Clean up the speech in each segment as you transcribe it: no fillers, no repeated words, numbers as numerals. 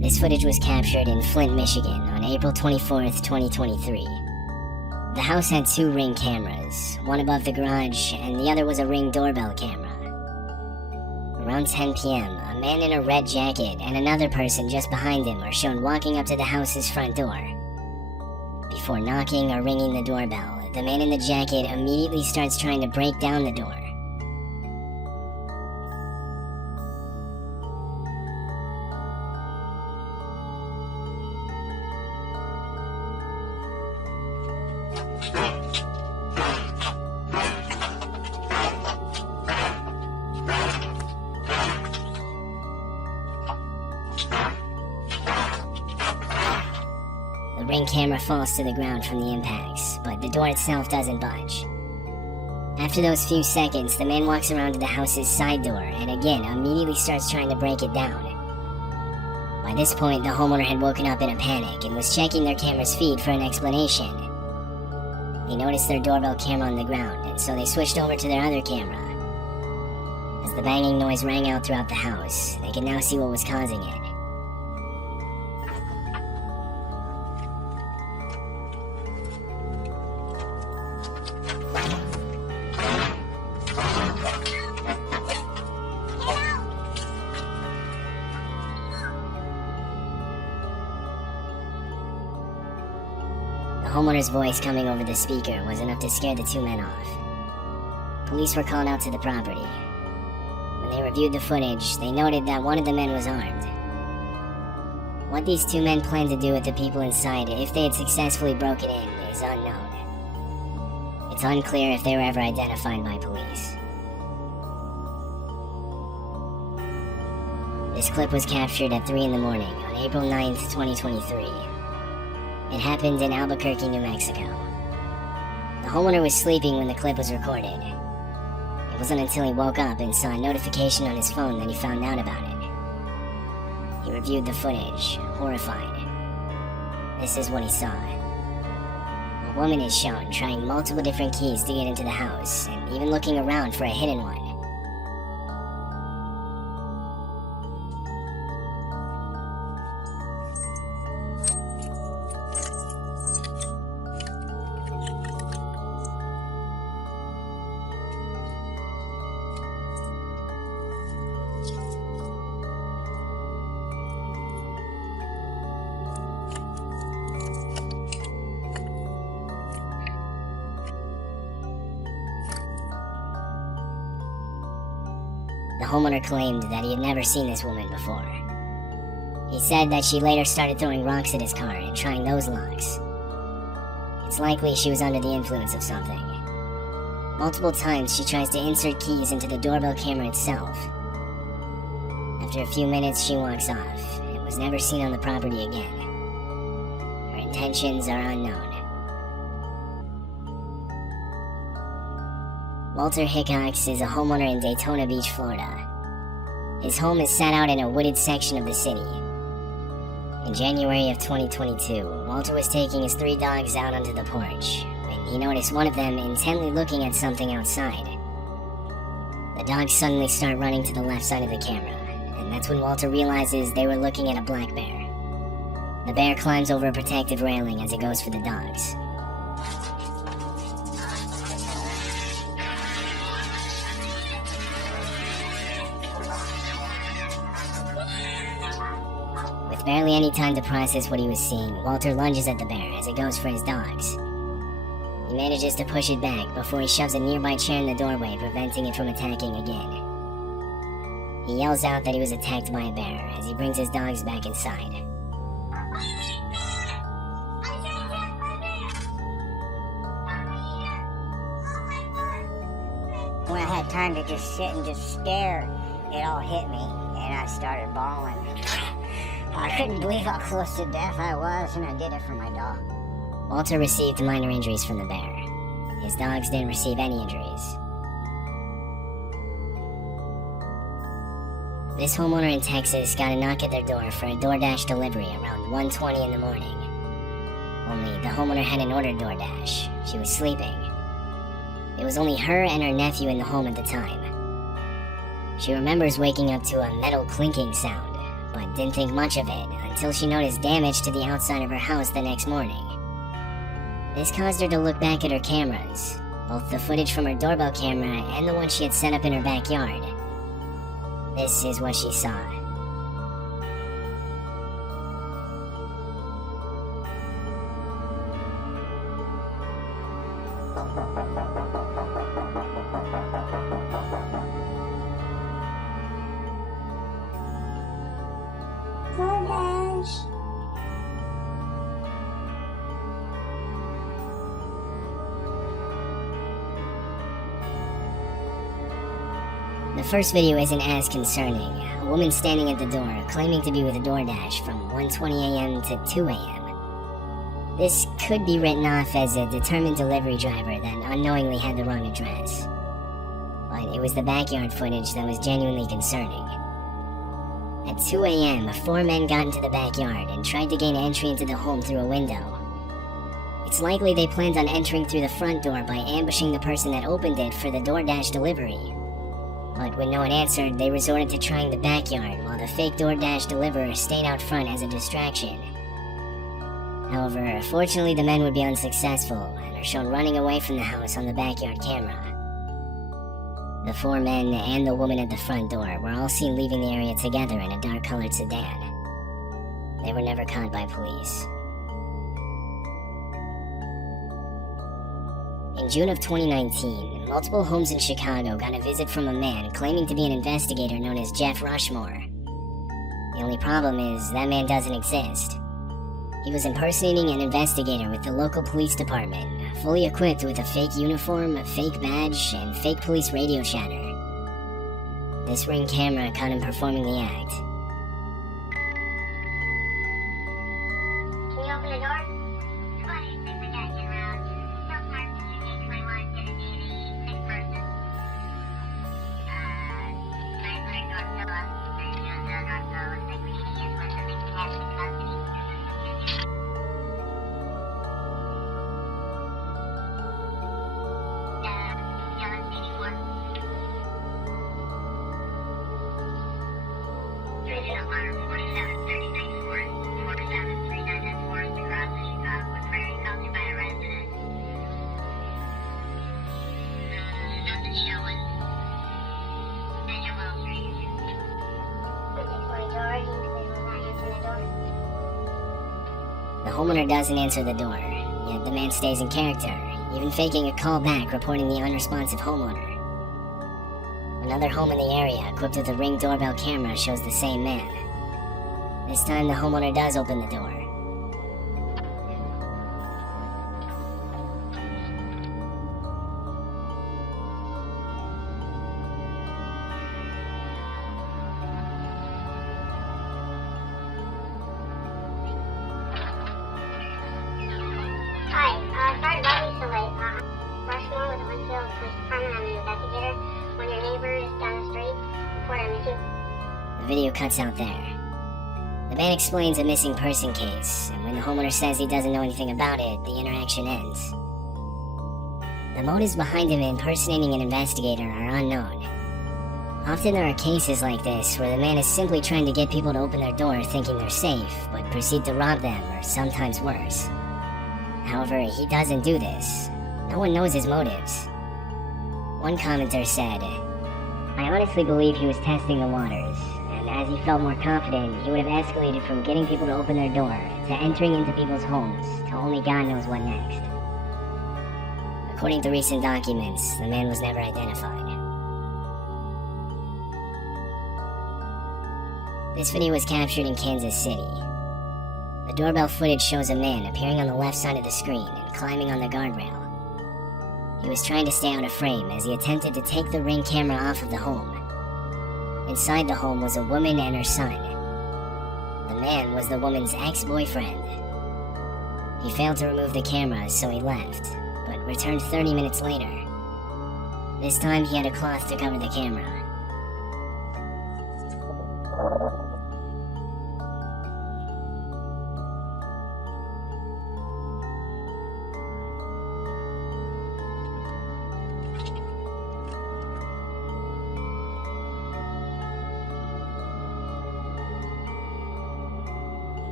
This footage was captured in Flint, Michigan on April 24th, 2023. The house had 2 Ring cameras, one above the garage and the other was a Ring doorbell camera. Around 10 p.m., a man in a red jacket and another person just behind him are shown walking up to the house's front door. Before knocking or ringing the doorbell, the man in the jacket immediately starts trying to break down the door. The Ring camera falls to the ground from the impacts, but the door itself doesn't budge. After those few seconds, the man walks around to the house's side door and again immediately starts trying to break it down. By this point, the homeowner had woken up in a panic and was checking their camera's feed for an explanation. They noticed their doorbell camera on the ground, and so they switched over to their other camera. As the banging noise rang out throughout the house, they could now see what was causing it. The homeowner's voice coming over the speaker was enough to scare the 2 men off. Police were called out to the property. When they reviewed the footage, they noted that one of the men was armed. What these 2 men planned to do with the people inside if they had successfully broken in is unknown. It's unclear if they were ever identified by police. This clip was captured at 3 in the morning on April 9th, 2023. It happened in Albuquerque, New Mexico. The homeowner was sleeping when the clip was recorded. It wasn't until he woke up and saw a notification on his phone that he found out about it. He reviewed the footage, horrified. This is what he saw. A woman is shown trying multiple different keys to get into the house, and even looking around for a hidden one. The homeowner claimed that he had never seen this woman before. He said that she later started throwing rocks at his car and trying those locks. It's likely she was under the influence of something. Multiple times she tries to insert keys into the doorbell camera itself. After a few minutes she walks off and was never seen on the property again. Her intentions are unknown. Walter Hickox is a homeowner in Daytona Beach, Florida. His home is set out in a wooded section of the city. In January of 2022, Walter was taking his 3 dogs out onto the porch when he noticed one of them intently looking at something outside. The dogs suddenly start running to the left side of the camera, and that's when Walter realizes they were looking at a black bear. The bear climbs over a protective railing as it goes for the dogs. With barely any time to process what he was seeing, Walter lunges at the bear as it goes for his dogs. He manages to push it back before he shoves a nearby chair in the doorway, preventing it from attacking again. He yells out that he was attacked by a bear as he brings his dogs back inside. When I had time to just sit and just stare, it all hit me, and I started bawling. I couldn't believe how close to death I was, and I did it for my dog. Walter received minor injuries from the bear. His dogs didn't receive any injuries. This homeowner in Texas got a knock at their door for a DoorDash delivery around 1:20 in the morning. Only the homeowner hadn't ordered DoorDash. She was sleeping. It was only her and her nephew in the home at the time. She remembers waking up to a metal clinking sound, but didn't think much of it until she noticed damage to the outside of her house the next morning. This caused her to look back at her cameras, both the footage from her doorbell camera and the one she had set up in her backyard. This is what she saw. The first video isn't as concerning. A woman standing at the door, claiming to be with DoorDash from 1:20 a.m. to 2 a.m. This could be written off as a determined delivery driver that unknowingly had the wrong address. But it was the backyard footage that was genuinely concerning. At 2 a.m., 4 men got into the backyard and tried to gain entry into the home through a window. It's likely they planned on entering through the front door by ambushing the person that opened it for the DoorDash delivery. But when no one answered, they resorted to trying the backyard while the fake DoorDash deliverer stayed out front as a distraction. However, fortunately the men would be unsuccessful and are shown running away from the house on the backyard camera. The 4 men and the woman at the front door were all seen leaving the area together in a dark-colored sedan. They were never caught by police. In June of 2019, multiple homes in Chicago got a visit from a man claiming to be an investigator known as Jeff Rushmore. The only problem is that man doesn't exist. He was impersonating an investigator with the local police department, fully equipped with a fake uniform, a fake badge, and fake police radio chatter. This Ring camera caught him performing the act. Can you open the door? The homeowner doesn't answer the door, yet the man stays in character, even faking a call back reporting the unresponsive homeowner. Another home in the area equipped with a Ring doorbell camera shows the same man. This time the homeowner does open the door. The video cuts out there. The man explains a missing person case, and when the homeowner says he doesn't know anything about it, the interaction ends. The motives behind him impersonating an investigator are unknown. Often there are cases like this where the man is simply trying to get people to open their door thinking they're safe, but proceed to rob them, or sometimes worse. However, he doesn't do this. No one knows his motives. One commenter said, "I honestly believe he was testing the waters, and as he felt more confident, he would have escalated from getting people to open their door to entering into people's homes to only God knows what next." According to recent documents, the man was never identified. This video was captured in Kansas City. The doorbell footage shows a man appearing on the left side of the screen and climbing on the guardrail. He was trying to stay out of frame as he attempted to take the Ring camera off of the home. Inside the home was a woman and her son. The man was the woman's ex-boyfriend. He failed to remove the camera, so he left, but returned 30 minutes later. This time he had a cloth to cover the camera.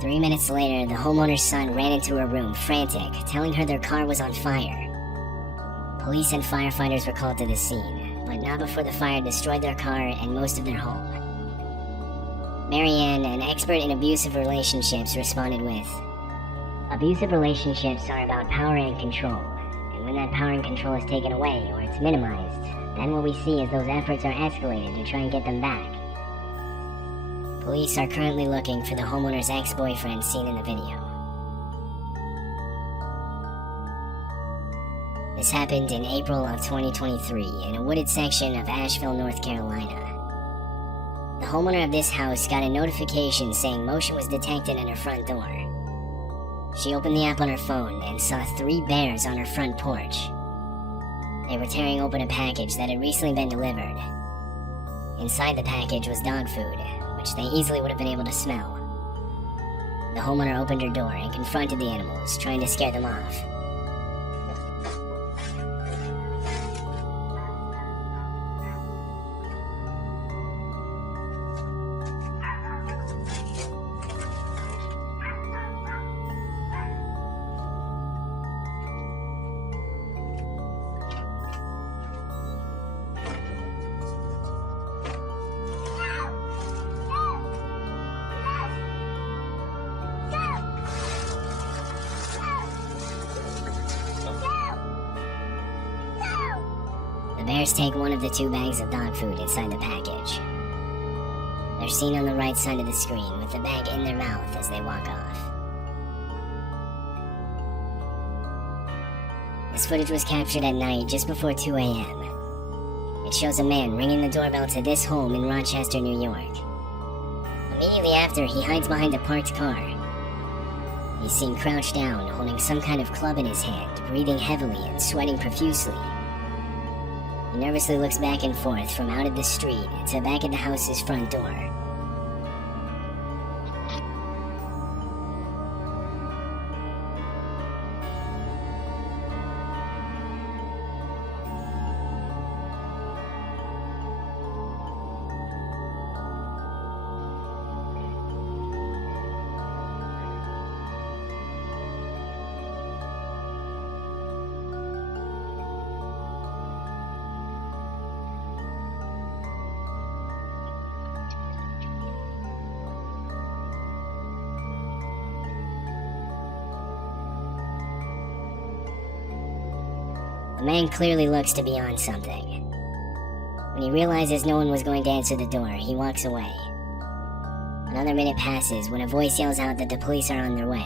3 minutes later, the homeowner's son ran into her room, frantic, telling her their car was on fire. Police and firefighters were called to the scene, but not before the fire destroyed their car and most of their home. Marianne, an expert in abusive relationships, responded with, "Abusive relationships are about power and control, and when that power and control is taken away or it's minimized, then what we see is those efforts are escalated to try and get them back." Police are currently looking for the homeowner's ex-boyfriend seen in the video. This happened in April of 2023 in a wooded section of Asheville, North Carolina. The homeowner of this house got a notification saying motion was detected at her front door. She opened the app on her phone and saw 3 bears on her front porch. They were tearing open a package that had recently been delivered. Inside the package was dog food, which they easily would have been able to smell. The homeowner opened her door and confronted the animals, trying to scare them off. The bears take one of the 2 bags of dog food inside the package. They're seen on the right side of the screen with the bag in their mouth as they walk off. This footage was captured at night just before 2 a.m. It shows a man ringing the doorbell to this home in Rochester, New York. Immediately after, he hides behind a parked car. He's seen crouched down, holding some kind of club in his hand, breathing heavily and sweating profusely. He nervously looks back and forth from out of the street to back at the house's front door. The man clearly looks to be on something. When he realizes no one was going to answer the door, he walks away. Another minute passes when a voice yells out that the police are on their way.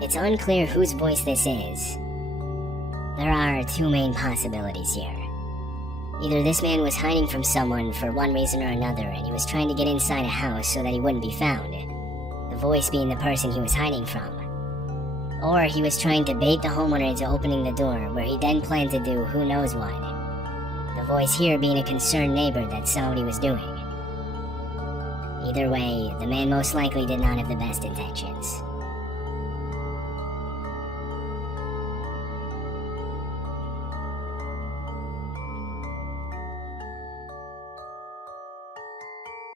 It's unclear whose voice this is. There are 2 main possibilities here. Either this man was hiding from someone for one reason or another, and he was trying to get inside a house so that he wouldn't be found, the voice being the person he was hiding from. Or he was trying to bait the homeowner into opening the door, where he then planned to do who knows what. The voice here being a concerned neighbor that saw what he was doing. Either way, the man most likely did not have the best intentions.